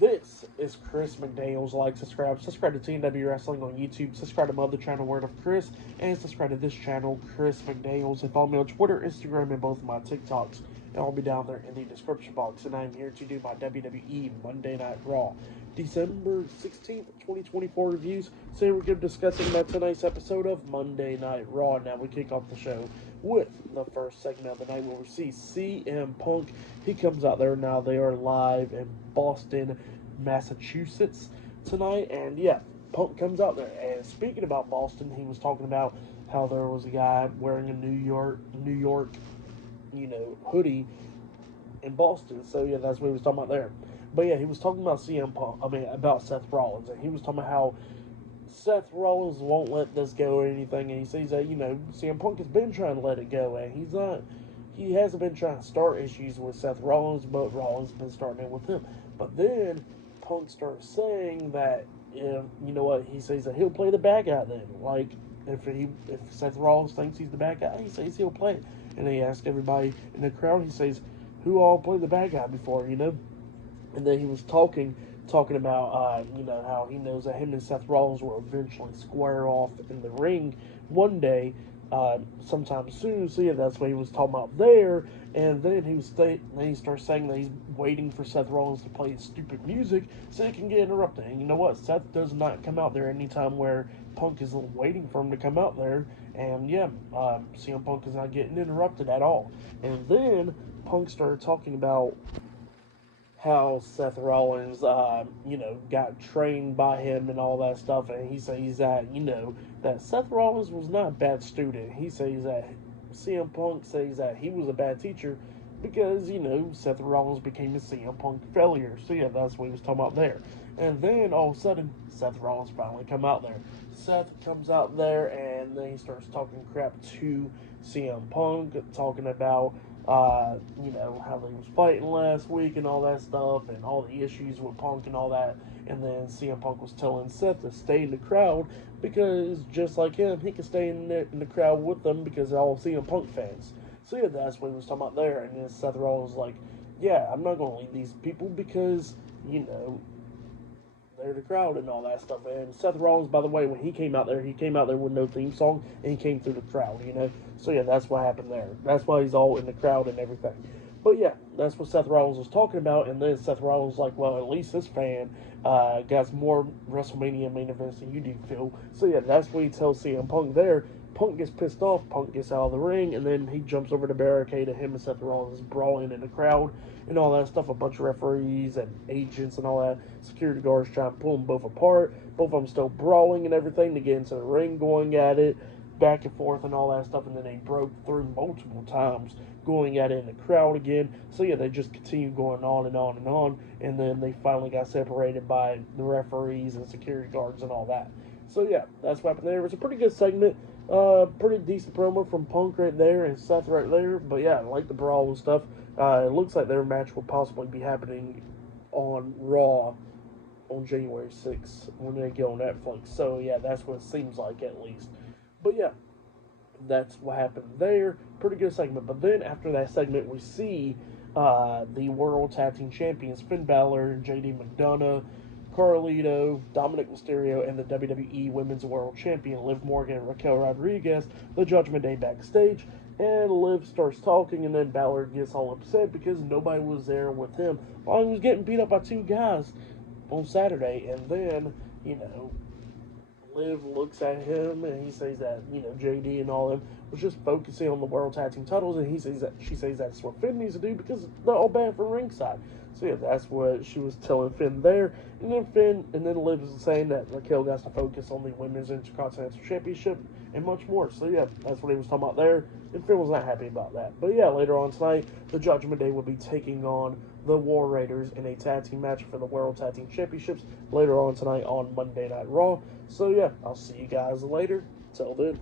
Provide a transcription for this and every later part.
This is Chris McDaniels. Like, subscribe to TNW Wrestling on YouTube, subscribe to my other channel, Word of Chris, and subscribe to this channel, Chris McDaniels, and follow me on Twitter, Instagram, and both of my TikToks. And I'll be down there in the description box. And I'm here to do my WWE Monday Night Raw, December 16th, 2024 reviews. So we're going to be discussing about tonight's episode of Monday Night Raw. Now we kick off the show with the first segment of the night where we see CM Punk. He comes out there now. They are live in Boston, Massachusetts tonight, and yeah, Punk comes out there. And speaking about Boston, he was talking about how there was a guy wearing a New York, hoodie in Boston. So yeah, that's what he was talking about there. But yeah, he was talking about CM Punk. I mean, about Seth Rollins, and he was talking about how Seth Rollins won't let this go or anything, and he says that CM Punk has been trying to let it go, and he hasn't been trying to start issues with Seth Rollins, but Rollins has been starting it with him. But then Punk starts saying that he says that he'll play the bad guy then, like if Seth Rollins thinks he's the bad guy, he says he'll play it, and he asks everybody in the crowd, he says, who all played the bad guy before, and then he was talking about how he knows that him and Seth Rollins will eventually square off in the ring one day, sometime soon. So yeah, that's what he was talking about there. And then he starts saying that he's waiting for Seth Rollins to play his stupid music so he can get interrupted. And you know what? Seth does not come out there anytime where Punk is waiting for him to come out there. And yeah, CM Punk is not getting interrupted at all. And then Punk started talking about how Seth Rollins, got trained by him and all that stuff, and he says that that Seth Rollins was not a bad student. He says that CM Punk says that he was a bad teacher because Seth Rollins became a CM Punk failure. So yeah, that's what he was talking about there. And then all of a sudden, Seth Rollins finally come out there. Seth comes out there and then he starts talking crap to CM Punk, talking about how they was fighting last week and all that stuff and all the issues with Punk and all that. And then CM Punk was telling Seth to stay in the crowd because just like him, he can stay in the crowd with them because they're all CM Punk fans. So yeah, that's what he was talking about there. And then Seth Rollins was like, yeah, I'm not going to leave these people because, they're the crowd and all that stuff. And Seth Rollins, by the way, when he came out there with no theme song, and he came through the crowd. So yeah, that's what happened there. That's why he's all in the crowd and everything. But yeah, that's what Seth Rollins was talking about. And then Seth Rollins was like, well, at least this fan got more WrestleMania main events than you do, Phil. So yeah, that's what he tells CM Punk there. Punk gets pissed off. Punk gets out of the ring, and then he jumps over the barricade, and him and Seth Rollins is brawling in the crowd and all that stuff. A bunch of referees and agents and all that. Security guards trying to pull them both apart. Both of them still brawling and everything to get into the ring, going at it, back and forth and all that stuff. And then they broke through multiple times, going at it in the crowd again. So yeah, they just continued going on and on and on. And then they finally got separated by the referees and security guards and all that. So yeah, that's what happened there. It was a pretty good segment. Pretty decent promo from Punk right there and Seth right there. But yeah, I like the brawl and stuff. It looks like their match will possibly be happening on Raw on January 6th when they go on Netflix. So yeah, that's what it seems like at least. But yeah, that's what happened there. Pretty good segment. But then after that segment, we see the World Tag Team Champions Finn Balor, JD McDonough, Carlito, Dominic Mysterio, and the WWE Women's World Champion Liv Morgan and Raquel Rodriguez, the Judgment Day backstage. And Liv starts talking, and then Balor gets all upset because nobody was there with him while he was getting beat up by two guys on Saturday. And then, Liv looks at him and he says that, JD and all them was just focusing on the World Tag Team titles, and she says that's what Finn needs to do because they're all banned from ringside. So yeah, that's what she was telling Finn there. And then Liv is saying that Raquel got to focus on the Women's Intercontinental Championship and much more. So yeah, that's what he was talking about there. And Finn was not happy about that. But yeah, later on tonight, the Judgment Day will be taking on the War Raiders in a tag team match for the World Tag Team Championships later on tonight on Monday Night Raw. So yeah, I'll see you guys later. Till then.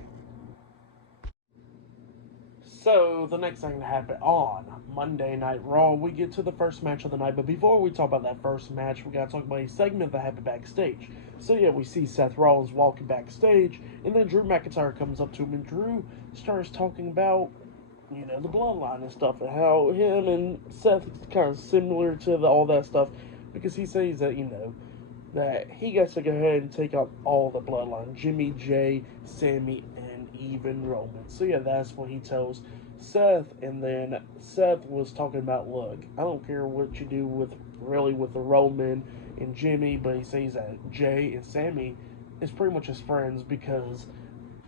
So, the next thing to happen on Monday Night Raw, we get to the first match of the night. But before we talk about that first match, we got to talk about a segment that happened backstage. So, yeah, we see Seth Rollins walking backstage, and then Drew McIntyre comes up to him, and Drew starts talking about, the bloodline and stuff, and how him and Seth is kind of similar to all that stuff. because he says that, that he gets to go ahead and take out all the bloodline, Jimmy, Jay, Sammy, and even Roman. So yeah, that's what he tells Seth. And then Seth was talking about, look, I don't care what you do with the Roman and Jimmy, but he says that Jay and Sammy is pretty much his friends because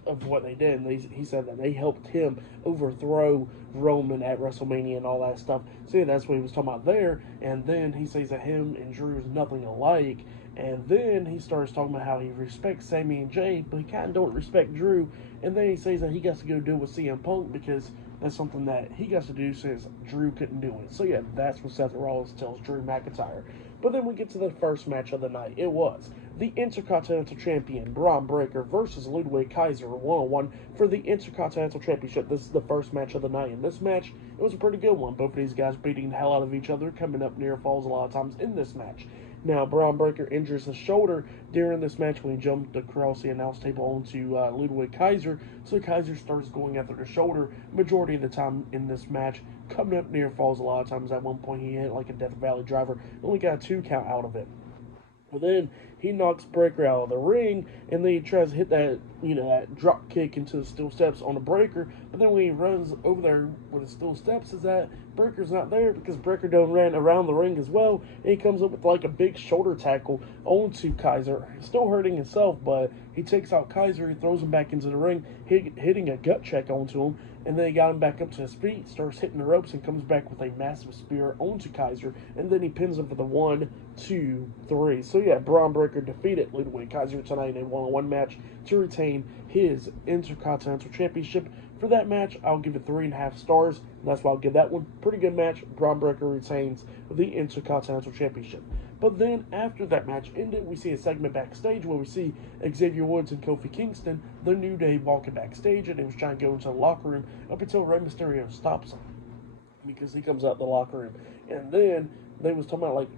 of what they did. And he said that they helped him overthrow Roman at WrestleMania and all that stuff. So yeah, that's what he was talking about there. And then he says that him and Drew is nothing alike. And then he starts talking about how he respects Sammy and Jay, but he kind of don't respect Drew. And then he says that he got to go deal with CM Punk because that's something that he got to do since Drew couldn't do it. So yeah, that's what Seth Rollins tells Drew McIntyre. But then we get to the first match of the night. It was the Intercontinental Champion, Braun Breaker, versus Ludwig Kaiser, one-on-one for the Intercontinental Championship. This is the first match of the night. And this match, it was a pretty good one. Both of these guys beating the hell out of each other, coming up near falls a lot of times in this match. Now, Braun Breaker injures his shoulder during this match when he jumped across the announce table onto Ludwig Kaiser. So Kaiser starts going after the shoulder majority of the time in this match, coming up near falls a lot of times. At one point, he hit like a Death Valley driver, only got a 2 count out of it. But then he knocks Breaker out of the ring, and then he tries to hit that, that drop kick into the steel steps on the Breaker. But then when he runs over there with the steel steps, is that Breaker's not there because Breaker done ran around the ring as well. And he comes up with like a big shoulder tackle onto Kaiser, still hurting himself, but he takes out Kaiser, he throws him back into the ring, hitting a gut check onto him. And then he got him back up to his feet, starts hitting the ropes, and comes back with a massive spear onto Kaiser. And then he pins him for the 1, 2, 3. So yeah, Braun Breaker defeated Ludwig Kaiser tonight in a one-on-one match to retain his Intercontinental Championship. For that match, I'll give it 3.5 stars. That's why I'll give that one. Pretty good match. Braun Breaker retains the Intercontinental Championship. But then, after that match ended, we see a segment backstage where we see Xavier Woods and Kofi Kingston, the New Day, walking backstage, and they was trying to go into the locker room up until Rey Mysterio stops him because he comes out the locker room. And then they was talking about, like,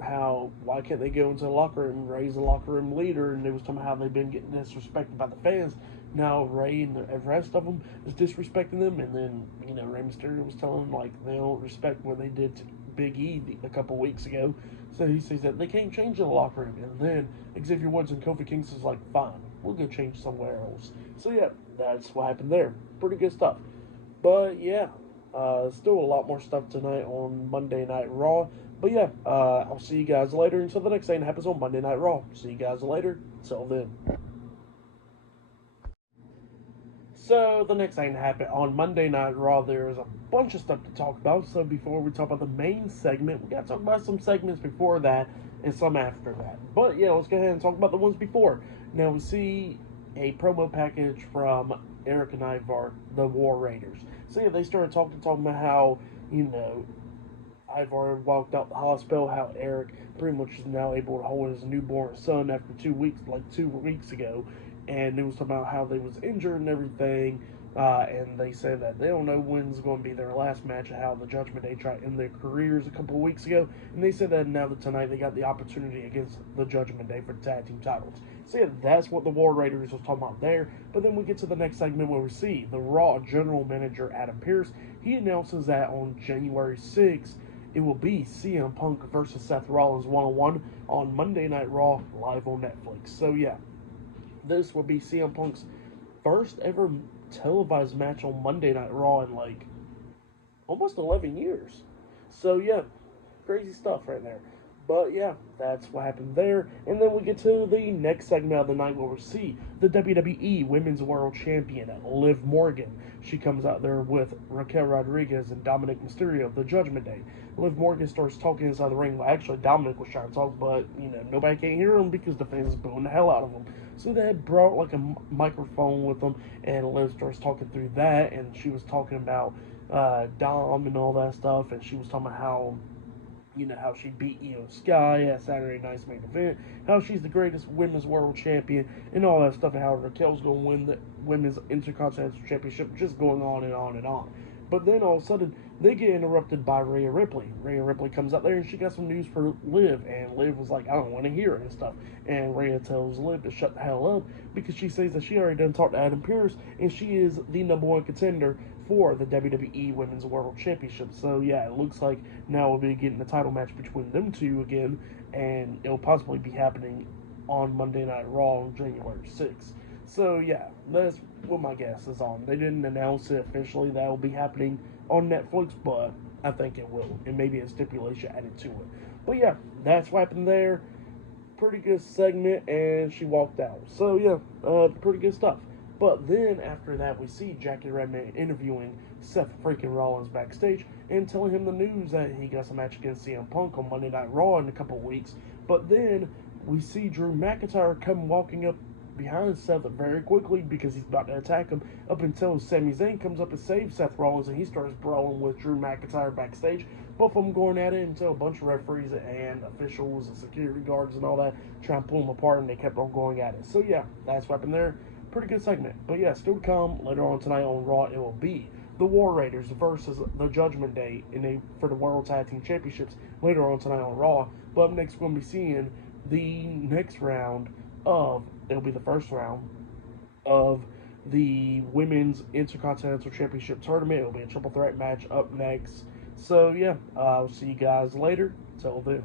how, why can't they go into the locker room? Rey's the locker room leader, and they was talking about how they've been getting disrespected by the fans. Now Rey and the rest of them is disrespecting them, and then, Rey Mysterio was telling them, like, they don't respect what they did to Big E a couple weeks ago. So he says that they can't change in the locker room. And then Xavier Woods and Kofi Kingston's like, fine, we'll go change somewhere else. So yeah, that's what happened there. Pretty good stuff. But yeah, still a lot more stuff tonight on Monday Night Raw. But yeah, I'll see you guys later until the next thing that happens on Monday Night Raw. See you guys later. Till then. So, the next thing that happened on Monday Night Raw, there's a bunch of stuff to talk about. So, before we talk about the main segment, we got to talk about some segments before that and some after that. But, yeah, let's go ahead and talk about the ones before. Now, we see a promo package from Eric and Ivar, the War Raiders. So, yeah, they started talking about how, Ivar walked out the hospital, how Eric pretty much is now able to hold his newborn son after 2 weeks ago. And it was talking about how they was injured and everything, and they said that they don't know when's going to be their last match, and how the Judgment Day tried to end their careers a couple of weeks ago, and they said that now that tonight they got the opportunity against the Judgment Day for the tag team titles. So yeah, that's what the War Raiders was talking about there. But then we get to the next segment where we see the Raw General Manager Adam Pearce. He announces that on January 6th, it will be CM Punk versus Seth Rollins one-on-one on Monday Night Raw live on Netflix. So yeah, this will be CM Punk's first ever televised match on Monday Night Raw in like almost 11 years. So yeah, crazy stuff right there. But yeah, that's what happened there. And then we get to the next segment of the night where we see the WWE Women's World Champion, Liv Morgan. She comes out there with Raquel Rodriguez and Dominic Mysterio of the Judgment Day. Liv Morgan starts talking inside the ring. Well, actually, Dominic was trying to talk, but, nobody can hear him because the fans booing the hell out of him. So they had brought, like, a microphone with them, and Liv starts talking through that, and she was talking about Dom and all that stuff, and she was talking about how, how she beat Io Sky at Saturday Night's main event, how she's the greatest women's world champion, and all that stuff, and how Raquel's going to win the women's Intercontinental Championship, just going on and on and on. But then all of a sudden, they get interrupted by Rhea Ripley. Rhea Ripley comes out there and she got some news for Liv, and Liv was like, I don't want to hear it and stuff. And Rhea tells Liv to shut the hell up because she says that she already done talked to Adam Pearce, and she is the #1 contender for the WWE Women's World Championship. So yeah, it looks like now we'll be getting a title match between them two again, and it'll possibly be happening on Monday Night Raw on January 6th. So yeah, that's what my guess is on. They didn't announce it officially that will be happening on Netflix, but I think it will. It may be a stipulation added to it. But yeah, that's what happened there. Pretty good segment, and she walked out. So yeah, pretty good stuff. But then after that, we see Jackie Redman interviewing Seth freaking Rollins backstage and telling him the news that he got a match against CM Punk on Monday Night Raw in a couple of weeks. But then we see Drew McIntyre come walking up behind Seth very quickly because he's about to attack him, up until Sami Zayn comes up and saves Seth Rollins, and he starts brawling with Drew McIntyre backstage. Both of them going at it until a bunch of referees and officials and security guards and all that try and pull them apart, and they kept on going at it. So yeah, that's what happened there. Pretty good segment. But yeah, still to come later on tonight on Raw, it will be the War Raiders versus the Judgment Day for the World Tag Team Championships later on tonight on Raw. But up next, we're going to be seeing the next round it'll be the first round of the Women's Intercontinental Championship Tournament. It'll be a triple threat match up next. So yeah, I'll see you guys later. Till then.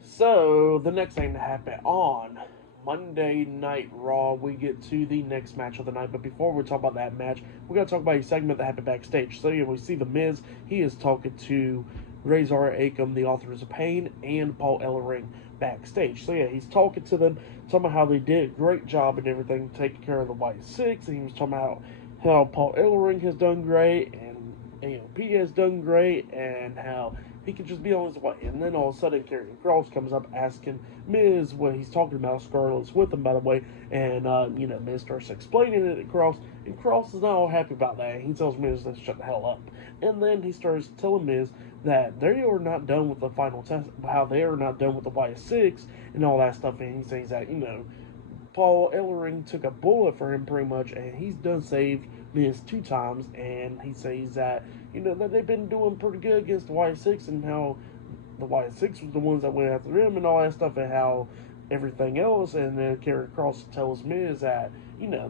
So the next thing to happen on Monday Night Raw, we get to the next match of the night. But before we talk about that match, we're going to talk about a segment that happened backstage. So yeah, we see The Miz. He is talking to Razor Akam, the Authors of Pain, and Paul Ellering backstage. So yeah, he's talking to them, talking about how they did a great job and everything, taking care of the White Six, and he was talking about how Paul Ellering has done great, and AOP has done great, and how he could just be on his way. And then all of a sudden, Karrion Kross comes up asking Miz what he's talking about. Scarlett's with him, by the way, and Miz starts explaining it to Kross, and Kross is not all happy about that. He tells Miz to shut the hell up, and then he starts telling Miz that they are not done with the final test, how they are not done with the White Six and all that stuff. And he says that Paul Ellering took a bullet for him pretty much, and he's done saved Miz 2 times, and he says that that they've been doing pretty good against the White Six, and how the White Six was the ones that went after him and all that stuff, and how everything else. And then Karrion Kross tells Miz that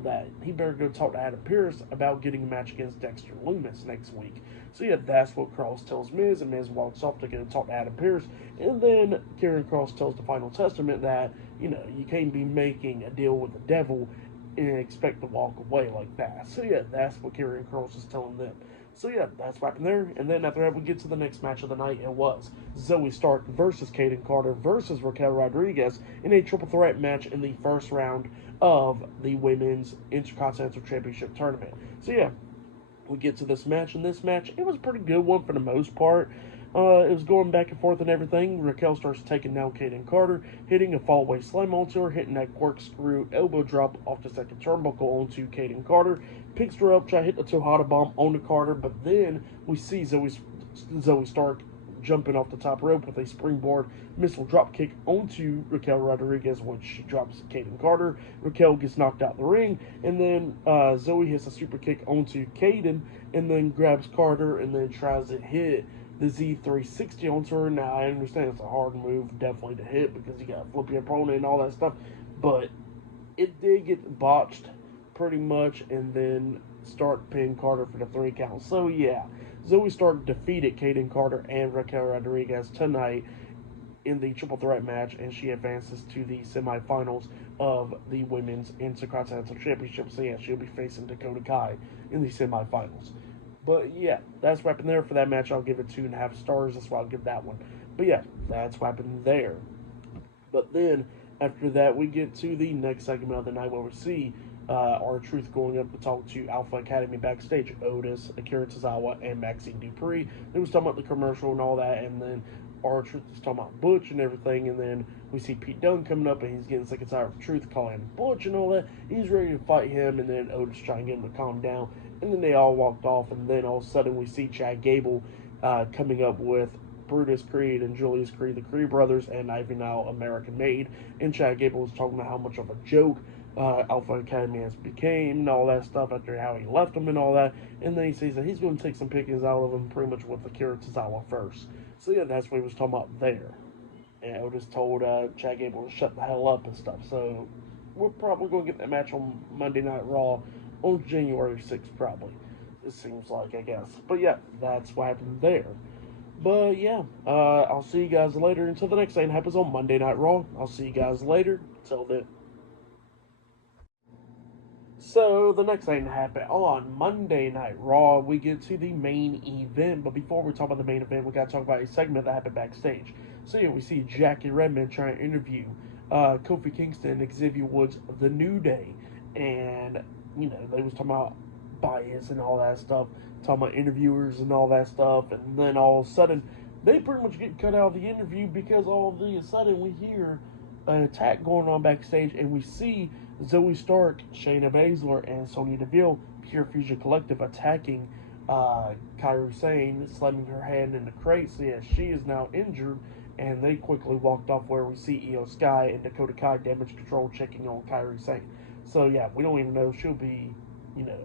that he better go talk to Adam Pearce about getting a match against Dexter Lumis next week. So yeah, that's what Kross tells Miz, and Miz walks off to go talk to Adam Pearce. And then Karrion Kross tells the Final Testament that you can't be making a deal with the devil and expect to walk away like that. So yeah, that's what Karrion Kross is telling them. So yeah, that's what happened there. And then after that, we get to the next match of the night. It was Zoe Stark versus Kaden Carter versus Raquel Rodriguez in a triple threat match in the first round of the Women's Intercontinental Championship Tournament. So yeah, we get to this match, and this match, it was a pretty good one for the most part. It was going back and forth and everything. Raquel starts taking down Kaden Carter, hitting a fallaway slam onto her, hitting that corkscrew elbow drop off the second turnbuckle onto Kaden Carter, picks her up, try to hit the Tejada bomb onto Carter, but then we see Zoe Stark jumping off the top rope with a springboard missile drop kick onto Raquel Rodriguez when she drops Kaden Carter. Raquel gets knocked out the ring, and then Zoe hits a super kick onto Kaden, and then grabs Carter, and then tries to hit the Z360 onto her. Now, I understand it's a hard move, definitely, to hit because you got to flip your opponent and all that stuff, but it did get botched pretty much, and then Stark pinned Carter for the 3 count. So, yeah, Zoe Stark defeated Kaden Carter and Raquel Rodriguez tonight in the triple threat match, and she advances to the semifinals of the Women's Intercontinental Championship. So, yeah, she'll be facing Dakota Kai in the semifinals. But yeah, that's what happened there for that match. I'll give it 2.5 stars. That's why I'll give that one. But yeah, that's what happened there. But then, after that, we get to the next segment of the night where we see R-Truth going up to talk to Alpha Academy backstage. Otis, Akira Tozawa, and Maxine Dupree. They was talking about the commercial and all that, and then R-Truth is talking about Butch and everything, and then we see Pete Dunne coming up, and he's getting sick and tired of Truth calling him Butch and all that. He's ready to fight him, and then Otis trying to get him to calm down, and then they all walked off, and then all of a sudden we see Chad Gable coming up with Brutus Creed and Julius Creed, the Creed brothers, and Ivy Nile, American Made, and Chad Gable was talking about how much of a joke Alpha Academy has became and all that stuff after how he left them and all that, and then he says that he's going to take some pickings out of him pretty much with Akira Tozawa first. So yeah, that's what he was talking about there. And Otis told Chad Gable to shut the hell up and stuff. So we're probably going to get that match on Monday Night Raw on January 6th, probably. It seems like, I guess. But yeah, that's what happened there. But yeah, I'll see you guys later. Until the next thing happens on Monday Night Raw. I'll see you guys later. Until then. So the next thing to happen on Monday Night Raw, we get to the main event. But before we talk about the main event, we got to talk about a segment that happened backstage. So yeah, we see Jackie Redmond trying to interview Kofi Kingston, Xavier Woods, The New Day, and they was talking about bias and all that stuff, talking about interviewers and all that stuff, and then all of a sudden they pretty much get cut out of the interview because all of a sudden we hear an attack going on backstage, and we see Zoe Stark, Shayna Baszler, and Sonya Deville, Pure Fusion Collective, attacking Kairi Sane, slamming her hand in the crate. So yeah, she is now injured, and they quickly walked off, where we see Io Sky and Dakota Kai, Damage Control, checking on Kairi Sane. So yeah, we don't even know if she'll be,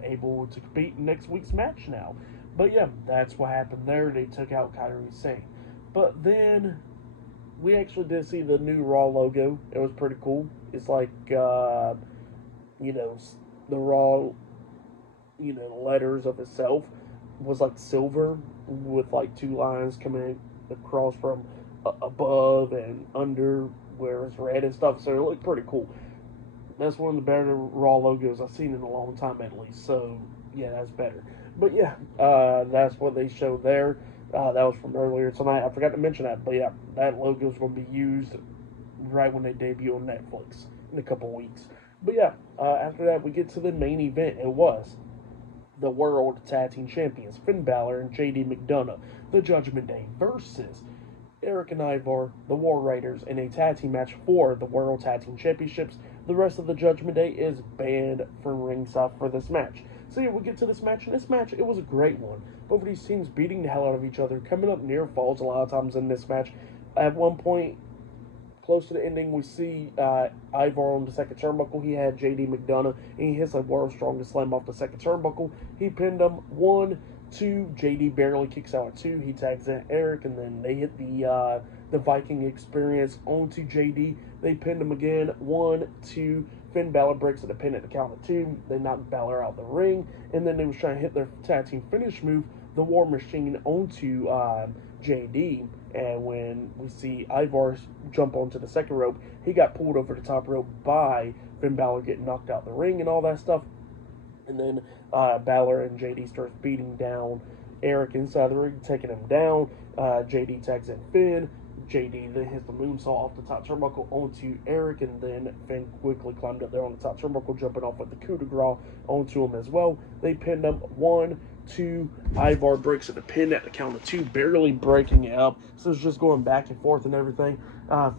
able to compete in next week's match now. But yeah, that's what happened there. They took out Kairi Sane. But then we actually did see the new Raw logo. It was pretty cool. It's like, the Raw, letters of itself was like silver with like two lines coming across from above and under where it's red and stuff. So it looked pretty cool. That's one of the better Raw logos I've seen in a long time, at least. So yeah, that's better. But yeah, that's what they showed there. That was from earlier tonight. I forgot to mention that, but yeah, that logo is going to be used right when they debut on Netflix in a couple weeks. But yeah, after that, we get to the main event. It was the World Tag Team Champions, Finn Balor and JD McDonough, the Judgment Day, versus Eric and Ivar, the War Raiders, in a tag team match for the World Tag Team Championships. The rest of the Judgment Day is banned from ringside for this match. So yeah, we get to this match, and this match, it was a great one. Both of these teams beating the hell out of each other, coming up near falls a lot of times in this match. At one point, close to the ending, we see Ivar on the second turnbuckle. He had JD McDonough, and he hits a World's Strongest Slam off the second turnbuckle. He pinned him 1, 2. JD barely kicks out at 2. He tags in Eric, and then they hit the Viking Experience onto JD. They pinned him again, 1, 2. Finn Balor breaks it, a pin at the count of 2. They knocked Balor out of the ring, and then they was trying to hit their tag team finish move, the War Machine, onto JD. And when we see Ivar jump onto the second rope, he got pulled over the top rope by Finn Balor, getting knocked out the ring and all that stuff. And then Balor and JD starts beating down Eric inside the ring, taking him down. JD tags in Finn. JD then hits the moonsault off the top turnbuckle onto Eric, and then Finn quickly climbed up there on the top turnbuckle, jumping off with the coup de grace onto him as well. They pinned him 1, 2. Ivar breaks it, a pin at the count of 2, barely breaking it up. So it's just going back and forth and everything.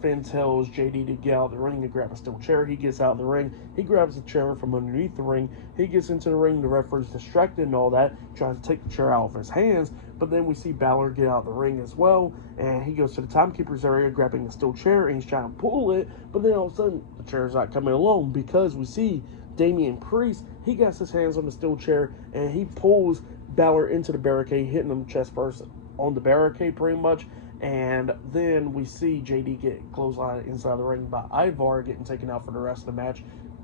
Finn tells JD to get out of the ring and grab a steel chair. He gets out of the ring. He grabs the chair from underneath the ring. He gets into the ring. The referee's distracted and all that, trying to take the chair out of his hands. But then we see Balor get out of the ring as well, and he goes to the timekeeper's area, grabbing the steel chair, and he's trying to pull it. But then all of a sudden, the chair's not coming along, because we see Damian Priest. He gets his hands on the steel chair, and he pulls Balor into the barricade, hitting him chest first on the barricade pretty much. And then we see JD get clotheslined inside the ring by Ivar, getting taken out for the rest of the match.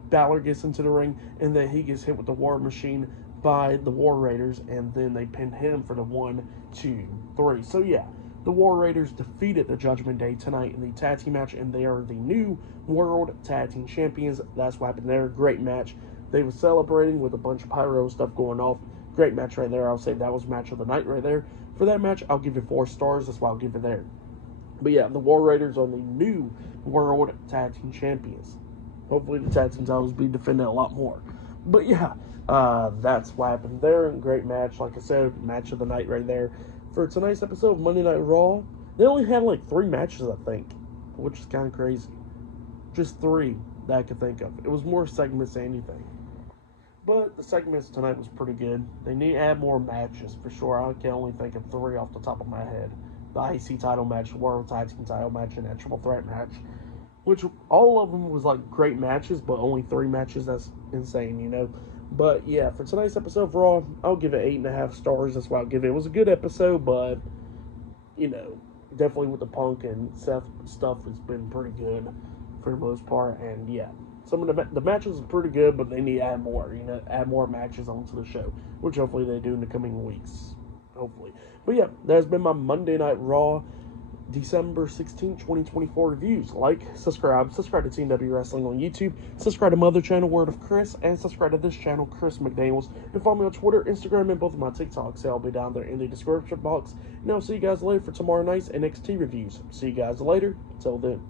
Balor gets into the ring, and then he gets hit with the War Machine by the War Raiders, and then they pin him for the 1, 2, 3. So yeah, the War Raiders defeated the Judgment Day tonight in the tag team match, and they are the new World Tag Team Champions. That's what happened there. Great match. They were celebrating with a bunch of pyro stuff going off. Great match right there. I'll say that was match of the night right there. For that match, I'll give it 4 stars. That's why I'll give it there. But yeah, the War Raiders are the new World Tag Team Champions. Hopefully the tag team titles will be defended a lot more. But yeah, that's what happened there. Great match. Like I said, match of the night right there. For tonight's episode of Monday Night Raw, they only had like 3 matches, I think, which is kind of crazy. Just 3 that I could think of. It was more segments than anything. But the segments tonight was pretty good. They need to add more matches for sure. I can only think of 3 off the top of my head. The IC title match, the World Tag Team title match, and that Triple Threat match. Which all of them was like great matches, but only 3 matches. That's insane, you know. But yeah, for tonight's episode of Raw, I'll give it 8.5 stars. That's why I'll give it. It was a good episode, but you know, definitely with the Punk and Seth stuff, it's been pretty good for the most part. And yeah, some of the matches are pretty good, but they need to add more. Add more matches onto the show, which hopefully they do in the coming weeks. Hopefully, but yeah, that's been my Monday Night Raw December 16, 2024 reviews. Like, subscribe to Team W Wrestling on YouTube, subscribe to my other channel, Word of Chris, and subscribe to this channel, Chris McDaniels, and follow me on Twitter, Instagram, and both of my TikToks. I'll be down there in the description box. And I'll see you guys later for tomorrow night's NXT reviews. See you guys later. Till then.